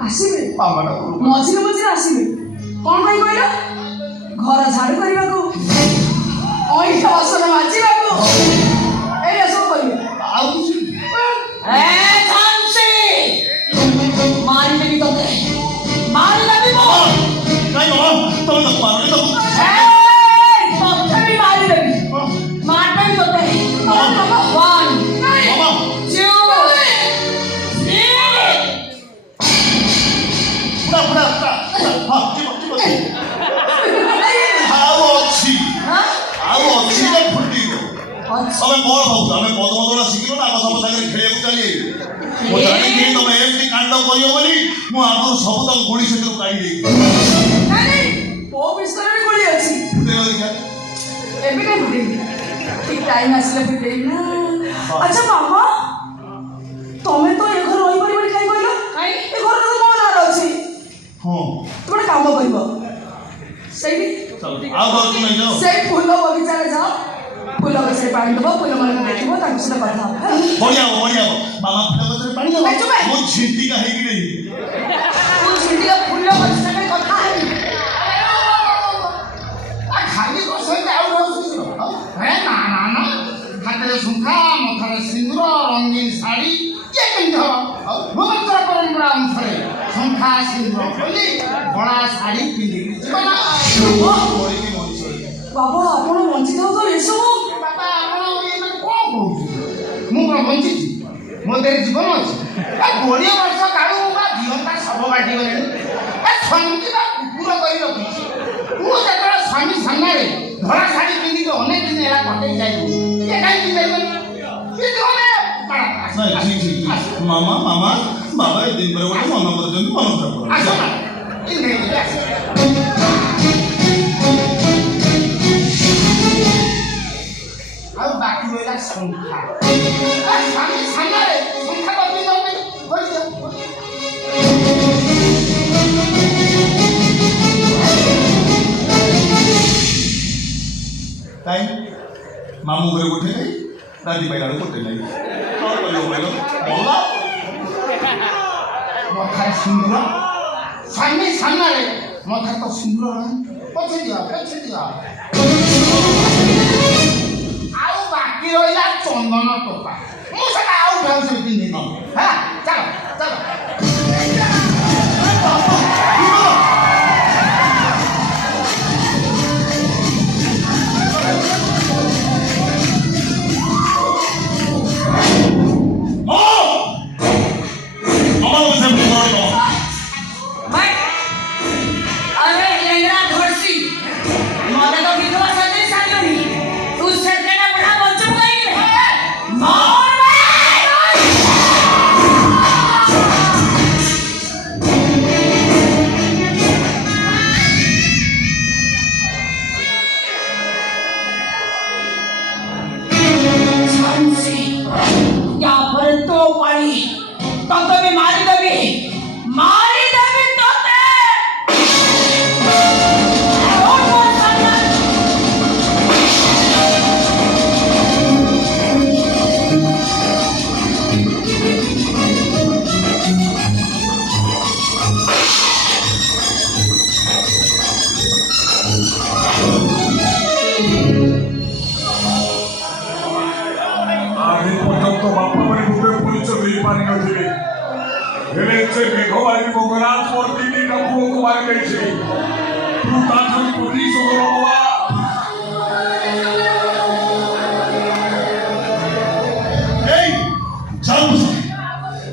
ଆସିବେ ମାମାଟା ମଝିରେ ମଝିରେ ଆସିବେ କ'ଣ ପାଇଁ କହିଲ ଘର ଝାଡୁ କରିବାକୁ ଅଇଁଠା ବାସନ ମାଜିବାକୁ ଏଇଆ ସବୁ କରିବେ ଆଉ କିଛି ମାରିଦେବି ତତେ ମାରିଦେବି ମୁଁ ନାଇଁ ମାମା ତମେ ତାକୁ ମାରନି ତାକୁ ତତେ ବି ମାରିଦେବି ମାରିଦେବି ତତେ ମାମା One, ମାମା 2, 3 ପୁରା ପୁରା ପୁରା ହଁ ଠିକ ଅଛି ଆଉ ଅଛି ଆଉ ଅଛି ଯେ ଫୁଟିବ ତମେ କ'ଣ ଭାବୁଛ ଆମେ ପଦ୍ମଦଳା ଶିଖିଲୁ ନା ଆମ ସବୁ ସାଙ୍ଗରେ ଖେଳିବାକୁ ଚାଲିଯାଇଛୁ ମୁଁ ଜାଣିଥିଲି ତମେ ଏମିତି କାଣ୍ଡ କରିବ ବୋଲି ମୁଁ ଆଗରୁ ସବୁ ତମ ଗୁଣି ସେଥିରୁ କାଢି ଦେଇଛି ମୋ ବିଷୟରେ ବି ଗୁଳି ଅଛି ଏବେ କାଇଁ ଫୁଟେଇବି ଠିକ ଟାଇମ ଆସିଲେ ଫୁଟେଇବି ନା ଆଚ୍ଛା ମାମା ତମେ ତ ଏ ଘର ରହିପାରିବନି କାଇଁ କହିଲ ଏ ଘର ତ ମୋ ନାଁରେ ଅଛି ହଁ ତୁମେ ଗୋଟେ କାମ କରିବ ସେଇଠି ଆଉ ଘରକୁ ନେଇ ଯାଅ ସେଇ ଫୁଲ ବଗିଚାରେ ଯାଅ ଫୁଲ ଗଛରେ ପାଣି ଦେବ ଫୁଲ ମାନଙ୍କୁ ଦେଖିବ ତାଙ୍କ ସହିତ କଥା ହବ ବଢିଆ ହବ ମାମା ଫୁଲ ଗଛରେ ପାଣି ଦେବ ମୁଁ ଝିଣ୍ଟିକା ହେଇକି ନେଇ ତୁ ଝିଣ୍ଟିକା ଫୁଲ ଗଛ ସାଙ୍ଗରେ କଥା ହେବି ଖାଲି ବସେଇ ଆଉ ହେ ନା ନା ନା ହାତରେ ଶୁଙ୍ଖା ମଥାରେ ସିନ୍ଦୁର ରଙ୍ଗୀନ ଶାଢ଼ୀ କିଏ ପିନ୍ଧ ଭୂମନ୍ତର ପରମ୍ପରା ଅନୁସାରେ ଶୁଙ୍ଖା ସିନ୍ଦୁର ଖୋଲି କଳା ଶାଢ଼ୀ ପିନ୍ଧିକି ଯିବ ନା ବାବା ଆପଣ ବଞ୍ଚିଥାଉ ତ ଏସବୁ ବାବା ଆପଣ ଏମାନେ କ'ଣ କହୁଛନ୍ତି ମୁଁ କ'ଣ ବଞ୍ଚିଛି ମୋ ଦେହରେ ଜୀବନ ଅଛି 20 ବର୍ଷ କାଳୁ ମୁଁ ବା ଝିଅଟା ଶବ ବାଟିଗଲେଣି ସ୍ୱାମୀକି ବା କୁକୁର କରି ରଖିଛି ମୁଁ ଯେତେବେଳେ ସ୍ୱାମୀ ସାମ୍ନାରେ ଧଳା ଶାଢ଼ୀ ପିନ୍ଧିକି ଅନେକ ଦିନ ହେଲା କଟେଇ ଯାଇଛି ଏ କାହିଁକି ଯାଇପାରିବନି ମାମା ବାବା ଏ ଦିନ ପରେ ଗୋଟେ ମନ କରୁଛନ୍ତି ମନ ଖରାପ ଆଉ ବାକି ରହିଲା ଶଙ୍ଖା ସ୍ୱାମୀ ସାମ୍ନାରେ ଶଙ୍ଖା ବାପି ଯାଉନି କାଇଁ ମାମୁଁ ଘରେ ଗୋଟେ ନାଇଁ ରାତି ପାଇଲା ବେଳେ ଗୋଟେ ନାଇଁ କ'ଣ କରିବ କହିଲ ଭଲ ମଥାରେ ସିନ୍ଦୁର ସ୍ୱାମୀ ସାମ୍ନାରେ ମଥାରେ ତ ସିନ୍ଦୁର ନାହିଁ ପଛେ ଦିଅ ଆଉ ବାକି ରହିଲା ଚନ୍ଦନ ଟୋପା ମୁଁ ସେଟା ଆଉ ଭାବୁଛି ପିନ୍ଧିନି ହେଲା ଚାଲ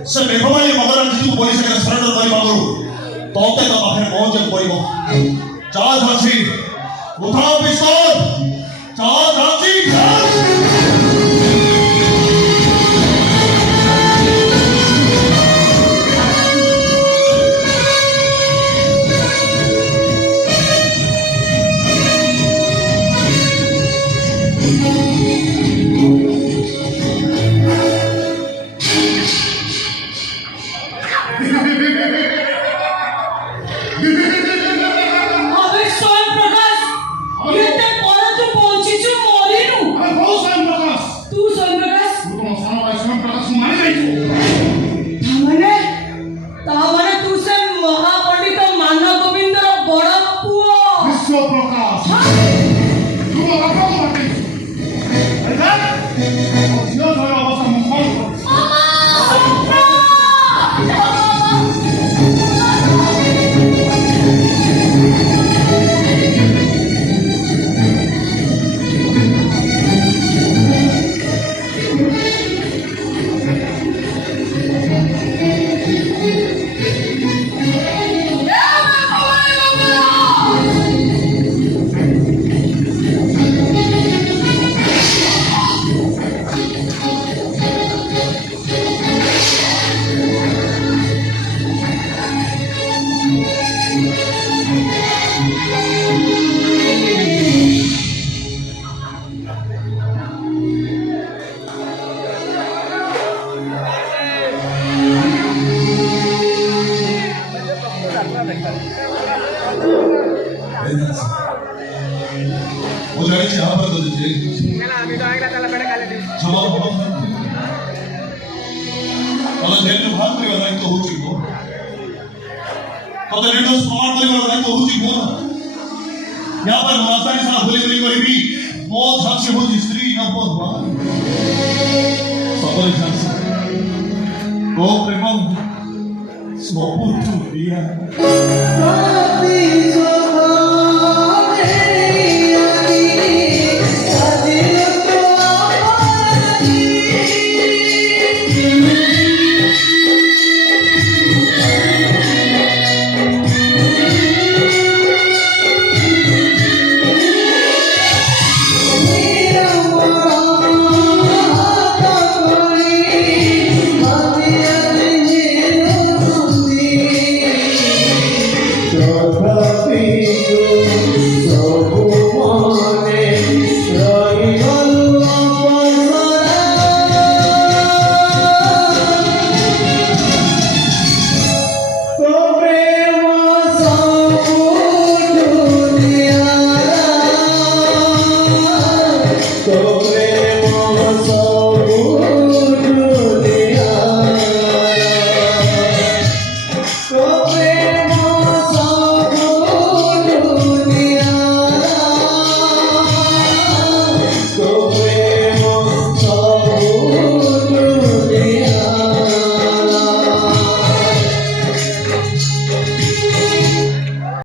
ସେ ମେଘମାଳି ମଗରାଜକୁ ପୋଲିସ ସରେଣ୍ଡର କରିବା ଆଗରୁ ତୋତେ ତା ପାଖରେ ପହଞ୍ଚିବାକୁ ପଡ଼ିବ ଚାଲ ଝାନ୍ସୀ ଉଠାଅ ପିସ୍ତଲ ଚାଲ ଝାନ୍ସୀ अबे सोन प्रकाश ये क्षमा जेल बाहर कर दायित्व हूँ तो निर्दोष प्रमाण कर दायित्व हूँ यहाँ पर राजधानी सारा बोली बोली करी मो साक्षी हूँ स्त्री न सकल झांसी गो प्रेम स्वपुत्र दिया